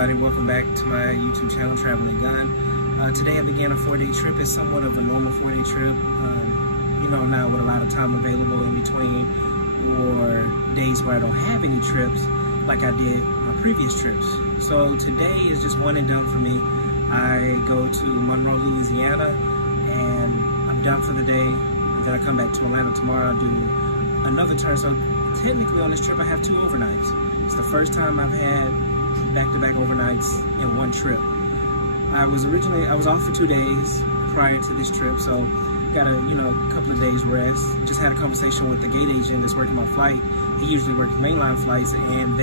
everybody, welcome back to my YouTube channel, Traveling Gun. Today I began a 4-day trip. It's somewhat of a normal 4-day trip, now with a lot of time available in between, or days where I don't have any trips like I did my previous trips. So today is just one and done for me. I go to Monroe, Louisiana, and I'm done for the day. And then I come back to Atlanta tomorrow. I do another turn. So technically on this trip I have 2 overnights. It's the first time I've had back-to-back overnights in one trip. I was off for 2 days prior to this trip, so got a couple of days rest. Just had a conversation with the gate agent that's working my flight. He usually works mainline flights, and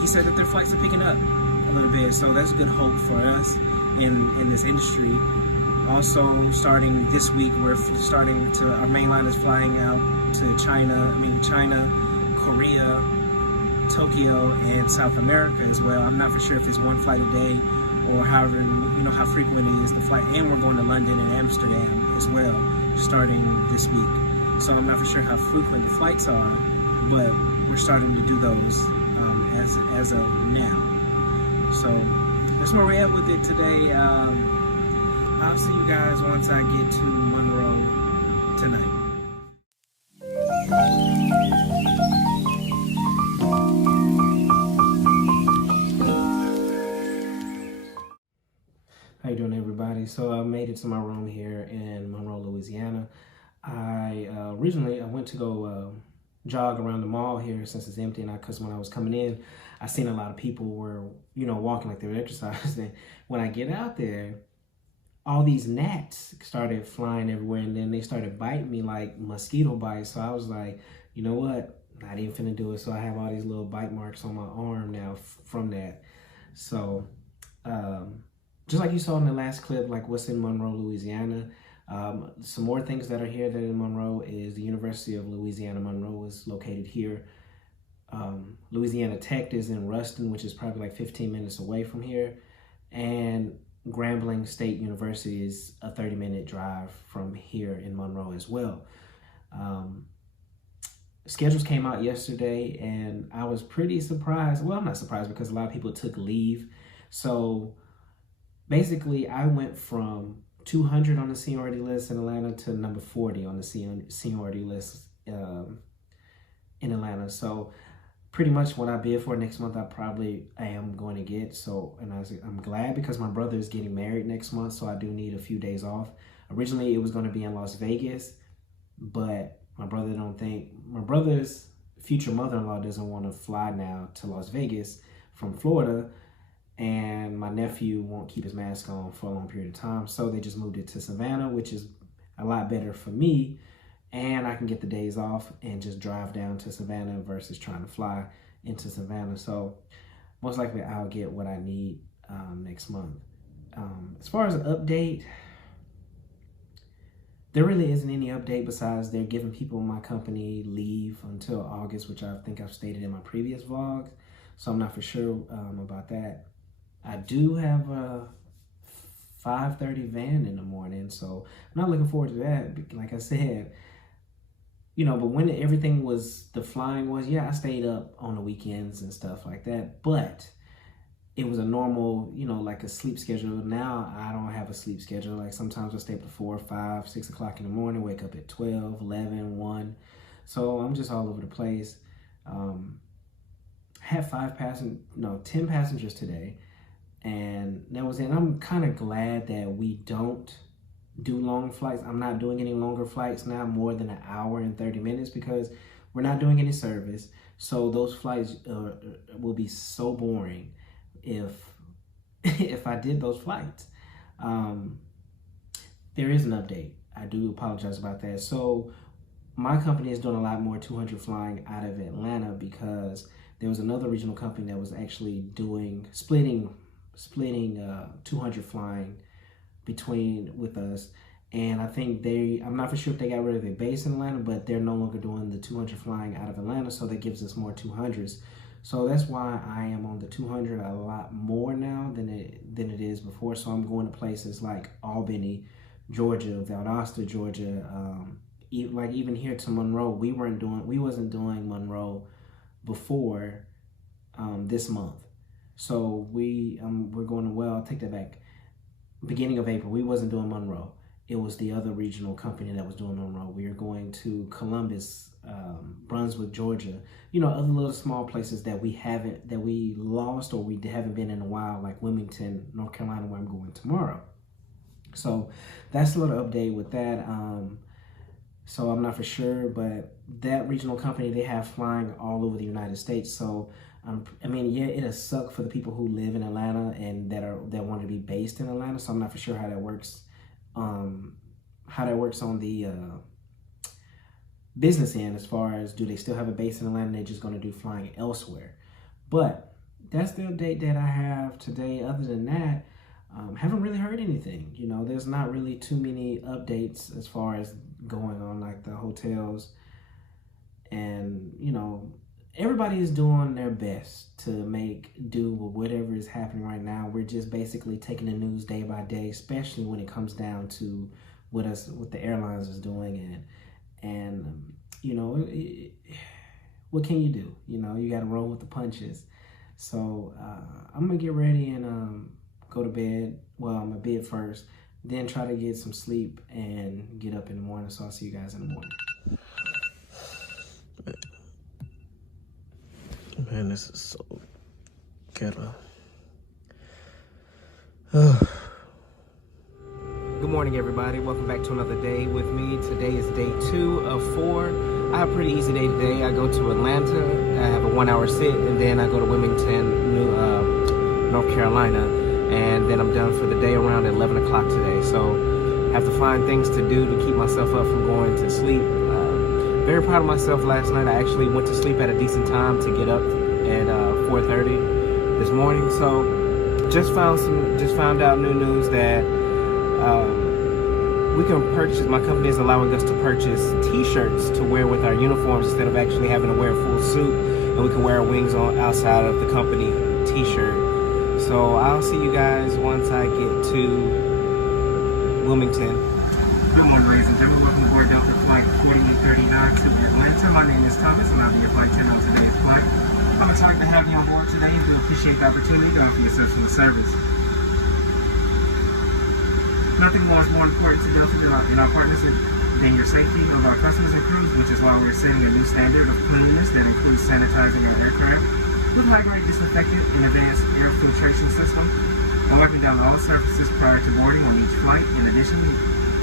he said that their flights are picking up a little bit, so that's good hope for us in this industry. Also, starting this week, our mainline is flying out to China, Korea, Tokyo, and South America as well. I'm not for sure if it's 1 flight a day or however, how frequent it is, the flight. And we're going to London and Amsterdam as well, starting this week. So I'm not for sure how frequent the flights are, but we're starting to do those as of now. So that's where we're at with it today. I'll see you guys once I get to Monroe tonight. How you doing, everybody? So I made it to my room here in Monroe, Louisiana. I went to go jog around the mall here since it's empty, and because when I was coming in, I seen a lot of people were walking like they were exercising. When I get out there, all these gnats started flying everywhere, and then they started biting me like mosquito bites. So I was like, you know what? I ain't finna do it. So I have all these little bite marks on my arm now from that. So just like you saw in the last clip, like what's in Monroe, Louisiana. Some more things that are here that in Monroe is the University of Louisiana. Monroe is located here. Louisiana Tech is in Ruston, which is probably like 15 minutes away from here. And Grambling State University is a 30-minute drive from here in Monroe as well. Schedules came out yesterday, and I was pretty surprised. Well, I'm not surprised because a lot of people took leave. So basically, I went from 200 on the seniority list in Atlanta to number 40 on the seniority list in Atlanta. So pretty much what I bid for next month, I am going to get. So, and I'm glad because my brother is getting married next month, so I do need a few days off. Originally, it was going to be in Las Vegas, but my brother's future mother-in-law doesn't want to fly now to Las Vegas from Florida. And my nephew won't keep his mask on for a long period of time. So they just moved it to Savannah, which is a lot better for me. And I can get the days off and just drive down to Savannah versus trying to fly into Savannah. So most likely I'll get what I need next month. As far as an update, there really isn't any update besides they're giving people in my company leave until August, which I think I've stated in my previous vlogs. So I'm not for sure about that. I do have a 5:30 van in the morning, so I'm not looking forward to that. Like I said, but when the flying was, yeah, I stayed up on the weekends and stuff like that, but it was a normal, like a sleep schedule. Now I don't have a sleep schedule. Like sometimes I stay up to 4, 5, 6 o'clock in the morning, wake up at 12, 11, 1. So I'm just all over the place. Had 10 passengers today. And that was it. And I'm kind of glad that we don't do long flights. I'm not doing any longer flights now, more than 1 hour and 30 minutes, because we're not doing any service. So those flights will be so boring if I did those flights. There is an update. I do apologize about that. So my company is doing a lot more 200 flying out of Atlanta because there was another regional company that was actually splitting 200 flying with us, and I think I'm not for sure if they got rid of their base in Atlanta, but they're no longer doing the 200 flying out of Atlanta, so that gives us more 200s. So that's why I am on the 200 a lot more now than it is before. So I'm going to places like Albany, Georgia, Valdosta, Georgia, like even here to Monroe. We wasn't doing Monroe before this month. So we're going to, well, I'll take that back. Beginning of April, we wasn't doing MONROE. It was the other regional company that was doing MONROE. We are going to Columbus, Brunswick, Georgia. You know, other little small places that we lost or we haven't been in a while, like Wilmington, North Carolina, where I'm going tomorrow. So that's a little update with that. So I'm not for sure, but that regional company, they have flying all over the United States. So I mean, yeah, it'll suck for the people who live in Atlanta and that want to be based in Atlanta. So I'm not for sure how that works. How that works on the business end, as far as do they still have a base in Atlanta and they're just going to do flying elsewhere. But that's the update that I have today. Other than that, haven't really heard anything. You know, there's not really too many updates as far as going on, like the hotels. And, you know, everybody is doing their best to make do with whatever is happening right now. We're just basically taking the news day by day, especially when it comes down to what the airlines is doing. And you know, what can you do? You know, you got to roll with the punches. So I'm going to get ready and go to bed. Well, I'm going to bed first, then try to get some sleep and get up in the morning. So I'll see you guys in the morning. Man, this is so ghetto. Good morning, everybody. Welcome back to another day with me. Today is day 2 of 4. I have a pretty easy day today. I go to Atlanta. I have a 1-hour sit, and then I go to Wilmington, North Carolina, and then I'm done for the day around 11 o'clock today. So I have to find things to do to keep myself up from going to sleep. Very proud of myself last night. I actually went to sleep at a decent time to get up at 4:30 this morning. So just found out new news that we can purchase, my company is allowing us to purchase t-shirts to wear with our uniforms instead of actually having to wear a full suit, and we can wear our wings on outside of the company t-shirt. So I'll see you guys once I get to Wilmington. Good morning, ladies and gentlemen. Welcome aboard Delta Flight 4839 to Atlanta. My name is Thomas, and I'll be your flight attendant on today's flight. I'm excited to have you on board today, and do appreciate the opportunity to offer you exceptional service. Nothing more is more important to Delta and our partners than your safety of our customers and crews, which is why we're setting a new standard of cleanliness that includes sanitizing our aircraft with high-grade disinfectant and advanced air filtration system, and wiping down all surfaces prior to boarding on each flight. In addition,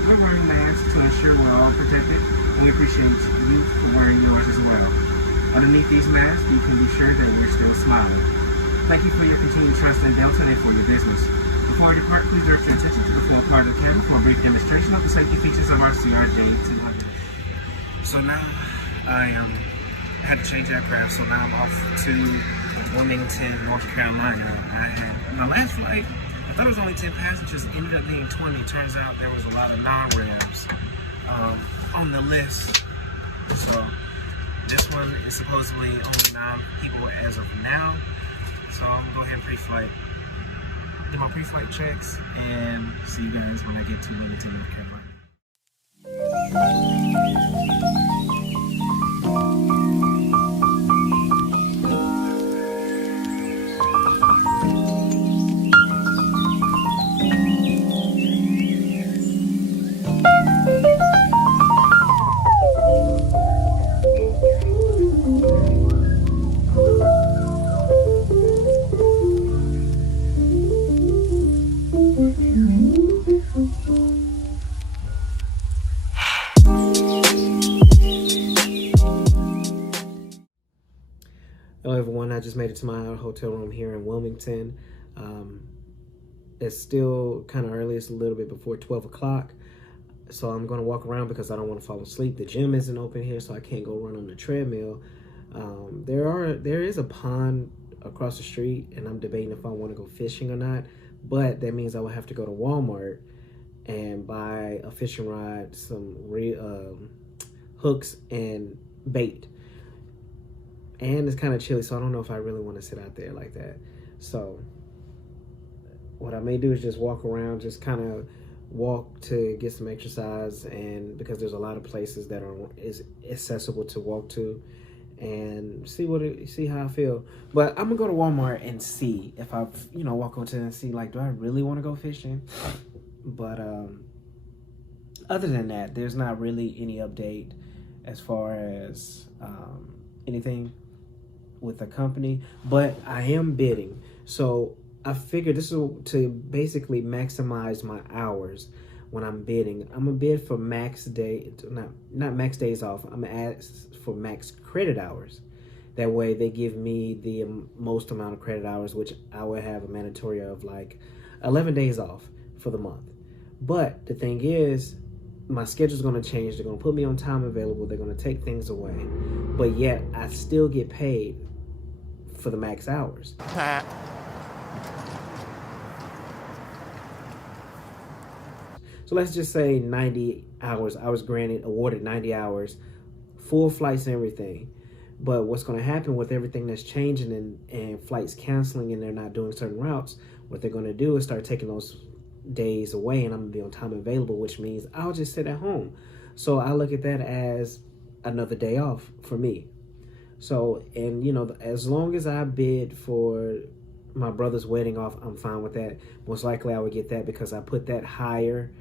we're wearing masks to ensure we're all protected, and we appreciate you for wearing yours as well. Underneath these masks, you can be sure that we're still smiling. Thank you for your continued trust in Delta and for your business. Before we depart, please direct your attention to the front part of the camera for a brief demonstration of the safety features of our CRJ 1000. So now I had to change aircraft, so now I'm off to Wilmington, North Carolina. I had my last flight, I thought it was only 10 passengers, ended up being 20. Turns out there was a lot of non-revs on the list. So this one is supposedly only 9 people as of now. So I'm gonna go ahead and pre-flight. Do my pre-flight checks and see you guys when I get to Wilmington, North Carolina. Hello everyone, I just made it to my hotel room here in Wilmington. It's still kind of early, it's a little bit before 12 o'clock. So I'm gonna walk around because I don't wanna fall asleep. The gym isn't open here, so I can't go run on the treadmill. There is a pond across the street, and I'm debating if I wanna go fishing or not, but that means I would have to go to Walmart and buy a fishing rod, some hooks and bait. And it's kind of chilly, so I don't know if I really want to sit out there like that. So what I may do is just walk around, just kind of walk to get some exercise, and because there's a lot of places that is accessible to walk to, and see how I feel. But I'm gonna go to Walmart and see if I, walk over to and see, like, do I really want to go fishing? But other than that, there's not really any update as far as anything with the company. But I am bidding, so I figured this is to basically maximize my hours when I'm bidding. I'm gonna bid for max day, not max days off. I'm gonna ask for max credit hours. That way they give me the most amount of credit hours, which I would have a mandatory of like 11 days off for the month. But the thing is, my schedule's gonna change. They're gonna put me on time available. They're gonna take things away, but yet I still get paid for the max hours. So let's just say 90 hours. I was awarded 90 hours, full flights and everything. But what's going to happen with everything that's changing and flights canceling and they're not doing certain routes, what they're going to do is start taking those days away, and I'm going to be on time available, which means I'll just sit at home. So I look at that as another day off for me. So, and as long as I bid for my brother's wedding off, I'm fine with that. Most likely I would get that because I put that higher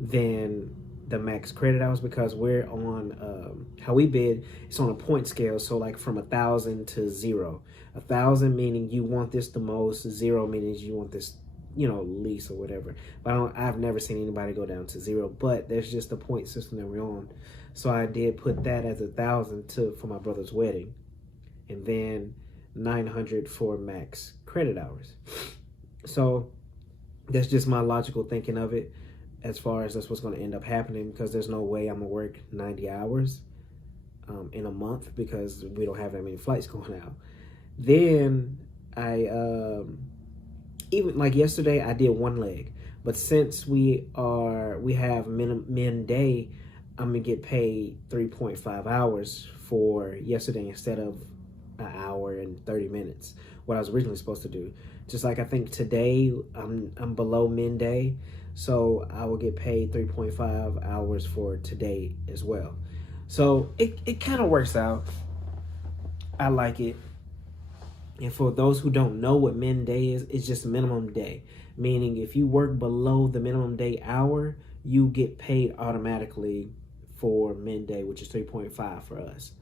than the max credit hours, because we're on how we bid, it's on a point scale. So like from 1,000 to 0. 1,000 meaning you want this the most, 0 meaning you want this least or whatever. But I've never seen anybody go down to 0, but there's just the point system that we're on. So I did put that as 1,000 for my brother's wedding, and then 900 for max credit hours. So that's just my logical thinking of it. As far as that's what's going to end up happening, because there's no way I'm going to work 90 hours in a month, because we don't have that many flights going out. Then I, even like yesterday, I did one leg. But since we have min day, I'm going to get paid 3.5 hours for yesterday instead of an hour and 30 minutes, what I was originally supposed to do. Just like I think today, I'm below min day. So I will get paid 3.5 hours for today as well. So it kind of works out. I like it. And for those who don't know what min day is, it's just minimum day. Meaning if you work below the minimum day hour, you get paid automatically for min day, which is 3.5 for us.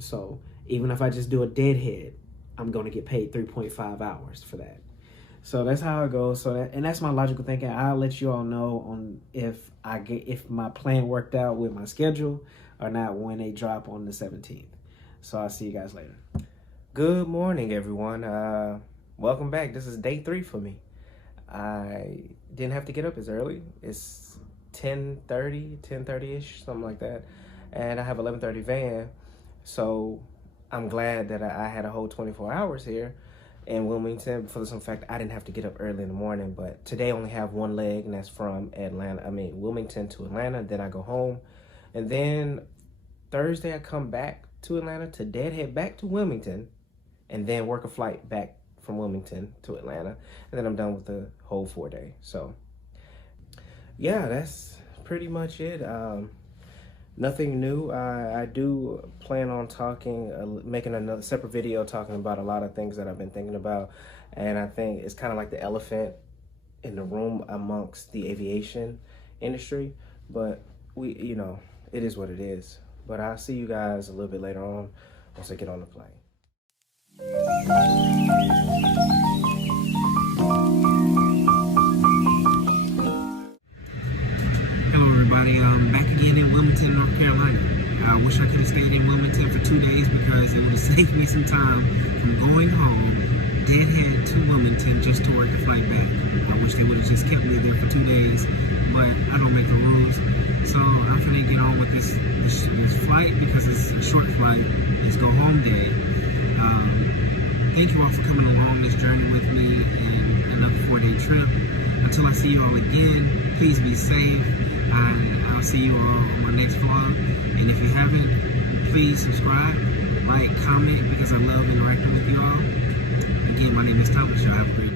So even if I just do a deadhead, I'm going to get paid 3.5 hours for that. So that's how it goes. And that's my logical thinking. I'll let you all know on if my plan worked out with my schedule or not when they drop on the 17th. So I'll see you guys later. Good morning, everyone. Welcome back. This is day 3 for me. I didn't have to get up as early. It's 10:30-ish, something like that. And I have 11:30 van. So I'm glad that I had a whole 24 hours here in Wilmington. For the simple fact, I didn't have to get up early in the morning. But today I only have one leg, and that's from Wilmington to Atlanta. Then I go home. And then Thursday I come back to Atlanta to deadhead back to Wilmington, and then work a flight back from Wilmington to Atlanta. And then I'm done with the whole 4-day. So yeah, that's pretty much it. Nothing new. I do plan on making another separate video talking about a lot of things that I've been thinking about. And I think it's kind of like the elephant in the room amongst the aviation industry. But it is what it is. But I'll see you guys a little bit later on once I get on the plane. Hello everybody, back again in Wilmington, North Carolina. I wish I could have stayed in Wilmington for 2 days because it would have saved me some time from going home, deadhead to Wilmington just to work the flight back. I wish they would have just kept me there for 2 days, but I don't make the rules. So I'm gonna get on with this flight because it's a short flight. It's go home day. Thank you all for coming along this journey with me in another 4-day trip. Until I see you all again, please be safe. I'll see you all on my next vlog. And if you haven't, please subscribe, like, comment, because I love interacting with you all. Again, my name is Thomas. Y'all have a great day.